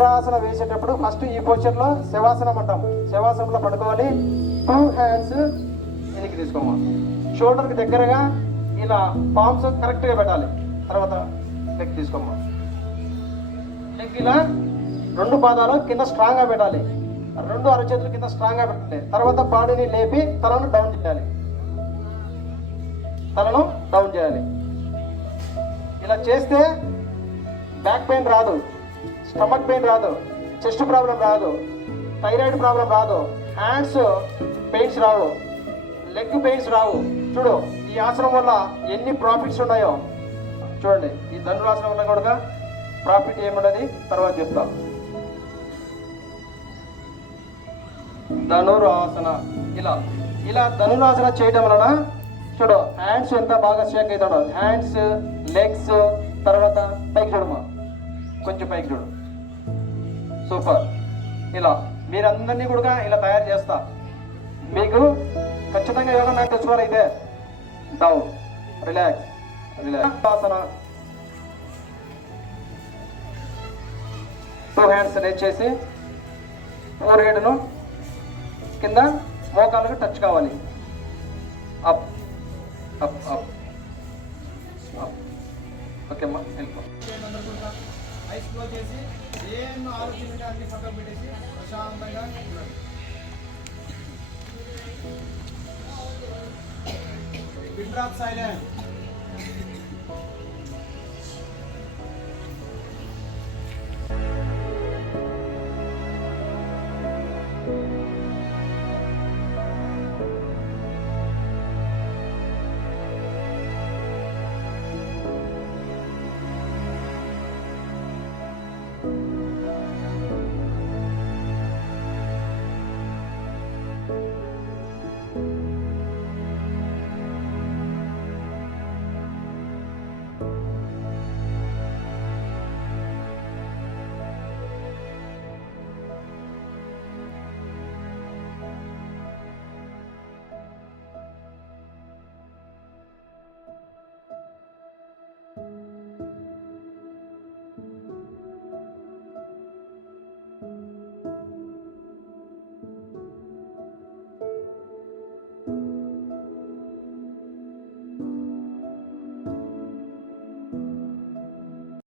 విగ్రహాసన వేసేటప్పుడు ఫస్ట్ ఈ పొజిషన్లో శవాసనం అంటాం. శవాసనంలో పడుకోవాలి. 2 హ్యాండ్స్ వెనక్కి తీసుకోమా. షోల్డర్కి దగ్గరగా ఇలా పామ్స్ కరెక్ట్గా పెట్టాలి. తర్వాత లెగ్ తీసుకోమా. లెగ్ ఇలా 2 పాదాలు కింద స్ట్రాంగ్గా పెట్టాలి. 2 అరచేతులు కింద స్ట్రాంగ్గా పెట్టాలి. తర్వాత బాడీని లేపి తలను డౌన్ చేయాలి. తలను డౌన్ చేయాలి. ఇలా చేస్తే బ్యాక్ పెయిన్ రాదు, స్టమక్ పెయిన్ రాదు, చెస్ట్ ప్రాబ్లం రాదు, థైరాయిడ్ ప్రాబ్లం రాదు, హ్యాండ్స్ పెయిన్స్ రావు, లెగ్ పెయిన్స్ రావు. చూడు ఈ ఆసనం వల్ల ఎన్ని ప్రాఫిట్స్ ఉన్నాయో చూడండి. ఈ ధనురాసనం వల్ల కూడా ప్రాఫిట్ ఏమున్నది తర్వాత చెప్తాం. ధనురాసన ఇలా ఇలా ధనురాసన చేయడం వలన చూడు హ్యాండ్స్ ఎంత బాగా షేక్ అవుతాడో. హ్యాండ్స్, లెగ్స్, తర్వాత పైకి చూడమా, కొంచెం పైకి చూడు. సూపర్. ఇలా మీరందరినీ కూడా ఇలా తయారు చేస్తా. మీకు ఖచ్చితంగా యోగా నాకు తెచ్చుకోవాలైతే డౌన్, రిలాక్స్, రిలాక్స్. ఆసన 2 హ్యాండ్స్ రేజ్ చేసి ఫోర్ హెడ్ను కింద మోకాళ్ళకు టచ్ కావాలి. Up up up up. Okay అమ్మా, వెళ్ళిపో. ఐస్ క్లోజ్ చేసి ఏం ఆలోచన అన్ని పక్కన పెట్టేసి ప్రశాంతంగా ఉండండి. Pin drop silent.